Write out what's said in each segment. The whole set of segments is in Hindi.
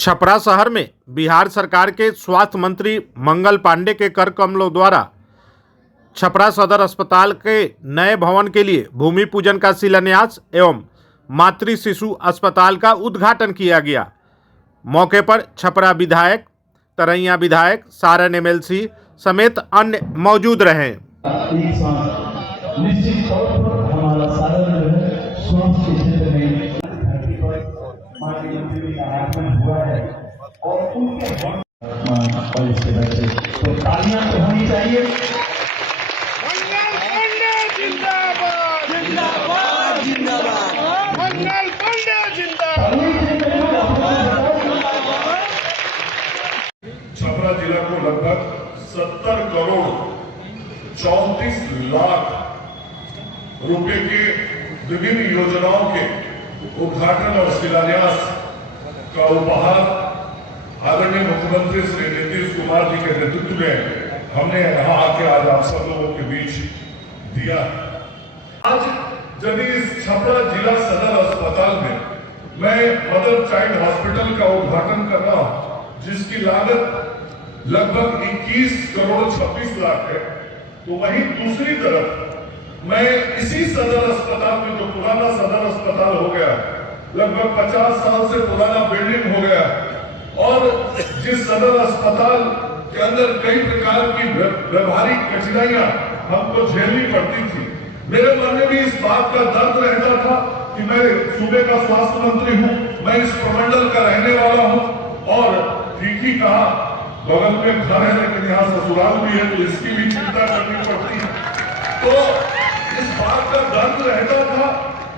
छपरा शहर में बिहार सरकार के स्वास्थ्य मंत्री मंगल पांडे के कर कमलों द्वारा छपरा सदर अस्पताल के नए भवन के लिए भूमि पूजन का शिलान्यास एवं मातृ शिशु अस्पताल का उद्घाटन किया गया। मौके पर छपरा विधायक, तरैया विधायक, सारण एमएलसी समेत अन्य मौजूद रहे। निश्चित तौर पर हमारा सारण जो है स्वास्थ्य के क्षेत्र में माननीय मंत्री का आगमन हुआ है और उनके कॉलेज के बच्चे तो तालियां तो होनी चाहिए। मंगल पांडे जिंदाबाद, जिंदाबाद, जिंदाबाद। मंगल पांडे जिंदाबाद। छपरा जिला को लगभग 70 करोड़ 34 लाख रुपए के विभिन्न योजनाओं के उद्घाटन और शिलान्यास का उपहार आदरणीय मुख्यमंत्री श्री नीतीश कुमार जी के नेतृत्व में हमने यहाँ आके आज आप सब लोगों के बीच दिया। आज यदि इस छपरा जिला सदर अस्पताल में मैं मदर चाइल्ड हॉस्पिटल का उद्घाटन कर रहा हूं जिसकी लागत लगभग 21 करोड़ 26 लाख है, तो वहीं दूसरी तरफ मैं इसी सदर अस्पताल में जो पुराना सदर अस्पताल हो गया, लगभग 50 साल से पुराना बिल्डिंग हो गया और जिस सदर अस्पताल के अंदर कई प्रकार की व्यवहारिक कठिनाइयां हमको झेलनी पड़ती थी, मेरे मन में भी इस बात का दर्द रहता था कि मैं सूबे का स्वास्थ्य मंत्री हूं, मैं इस प्रमंडल का रहने वाला हूं और ठीक ही कहा बगल में घर है लेकिन यहाँ ससुराल भी है तो इसकी भी चिंता करनी पड़ती है। तो इस बात का दर्द रहता था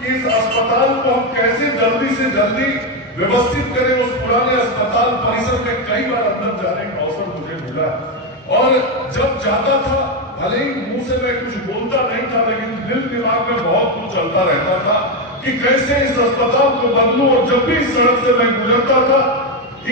कि इस अस्पताल को हम कैसे जल्दी से जल्दी व्यवस्थित करें। उस पुराने अस्पताल परिसर में कई बार अंदर जाने का अवसर मुझे मिला और जब जाता था, भले ही मुंह से मैं कुछ बोलता नहीं था लेकिन दिल दिमाग में बहुत कुछ चलता रहता था कि कैसे इस अस्पताल को बदलूं। और जब भी इस सड़क से मैं गुजरता था,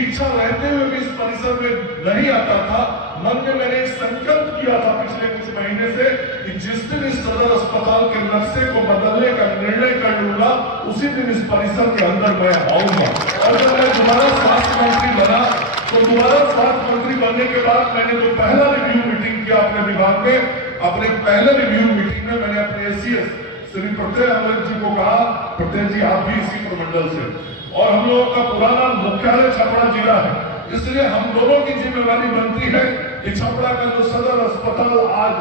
इच्छा रहते हुए भी इस परिसर में नहीं आता था, मन में मैंने एक संकल्प किया था पिछले कुछ महीने से कि जिस दिन इस सदर अस्पताल के नक्शे को बदलने का निर्णय कर लूंगा उसी दिन इस परिसर के अंदर मैं आऊंगा। और जब मैं दोबारा स्वास्थ्य मंत्री बना तो दोबारा स्वास्थ्य मंत्री बनने के बाद मैंने जो पहला रिव्यू मीटिंग किया अपने विभाग में, अपने पहले रिव्यू मीटिंग में मैंने अपने एसीएस श्री प्रत्यय अमृत जी को कहा, प्रत्यय जी आप भी इसी प्रमंडल से और हम लोगों का पुराना मुख्यालय छपरा जिला है, इसलिए हम लोगों की जिम्मेवारी बनती है कि छपरा का जो सदर अस्पताल आज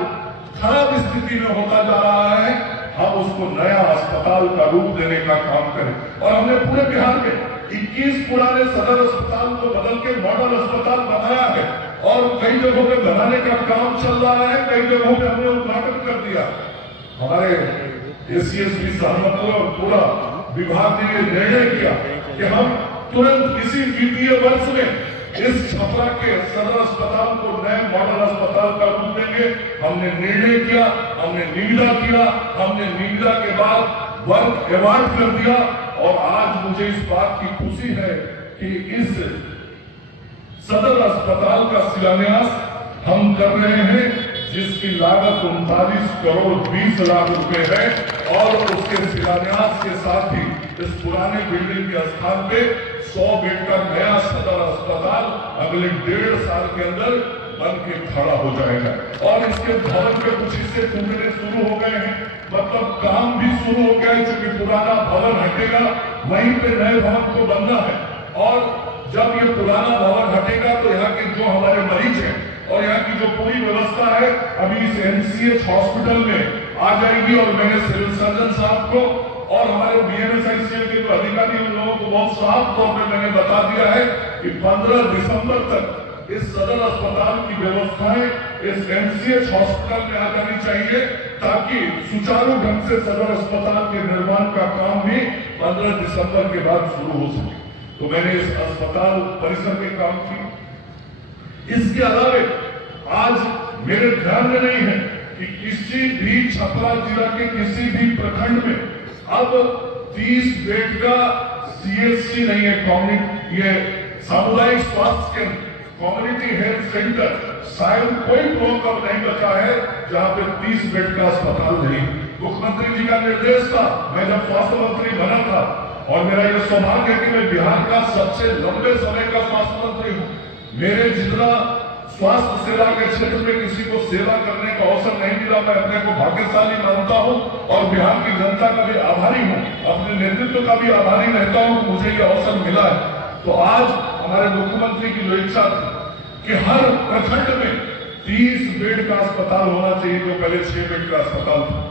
खराब स्थिति में होता जा रहा है, हम उसको नया अस्पताल का रूप देने का काम करें। और हमने पूरे बिहार में 21 पुराने सदर अस्पताल को बदल के मॉडल अस्पताल बनाया है और कई जगहों पे बनाने का काम चल रहा है, कई जगहों पे हमने उद्घाटन कर दिया। हमारे एसीएस भी सहमत हुए और पूरा विभाग ने ये निर्णय किया कि हम तुरंत इसी वित्तीय वर्ष में इस छपरा के सदर अस्पताल को नए मॉडल अस्पताल का रूप देंगे। हमने निर्णय किया, हमने निविदा किया, हमने निविदा के बाद वर्क अवार्ड कर दिया और आज मुझे इस बात की खुशी है कि इस सदर अस्पताल का शिलान्यास हम कर रहे हैं जिसकी लागत 39 करोड़ 20 लाख रुपए है और उसके शिलान्यास के साथ ही इस पुराने बिल्डिंग के स्थान पे 100 बेड का नया सदर अस्पताल अगले 1.5 साल के अंदर बन के खड़ा हो जाएगा। और इसके भवन के कुछ हिस्से टूटने शुरू हो गए हैं, मतलब काम भी शुरू हो गया है, क्योंकि पुराना भवन हटेगा वहीं पे नए भवन को बनना है। और जब ये पुराना भवन हटेगा तो यहाँ के जो हमारे मरीज हैं और यहाँ की जो पूरी व्यवस्था है अभी इस एमसीएच हॉस्पिटल में आ जाएगी। और मैंने सिविल सर्जन साहब को और हमारे बीएमएसआईसीएल के जो अधिकारी उन लोगों को बहुत साफ तौर पर मैंने बता दिया है कि 15 दिसंबर तक इस सदर अस्पताल की व्यवस्थाएं इस एमसीएच हॉस्पिटल में आ जानी चाहिए ताकि सुचारू ढंग से सदर अस्पताल के निर्माण का काम भी 15 दिसंबर के बाद शुरू हो सके। तो मैंने इस अस्पताल परिसर में काम किया। इसके अलावे आज मेरे ध्यान में नहीं है कि किसी भी छपरा जिला के किसी भी प्रखंड में अब 30 बेड का सीएचसी नहीं है, ये सामुदायिक स्वास्थ्य केंद्र, कम्युनिटी हेल्थ सेंटर, शायद कोई ब्लॉक अब नहीं बचा है जहां पे 30 बेड का अस्पताल नहीं। मुख्यमंत्री जी का निर्देश था, मैं जब स्वास्थ्य मंत्री बना था और मेरा यह सौभाग्य है कि मैं बिहार का सबसे लंबे समय का स्वास्थ्य मंत्री हूं। मेरे जितना स्वास्थ्य सेवा के क्षेत्र में किसी को सेवा करने का अवसर नहीं मिला, मैं अपने को भाग्यशाली मानता हूं और बिहार की जनता का भी आभारी हूं, अपने नेतृत्व का भी आभारी रहता हूं कि मुझे यह अवसर मिला है। तो आज हमारे मुख्यमंत्री की जो इच्छा थी कि हर प्रखंड में 30 बेड का अस्पताल होना चाहिए, जो पहले 6 बेड का अस्पताल था,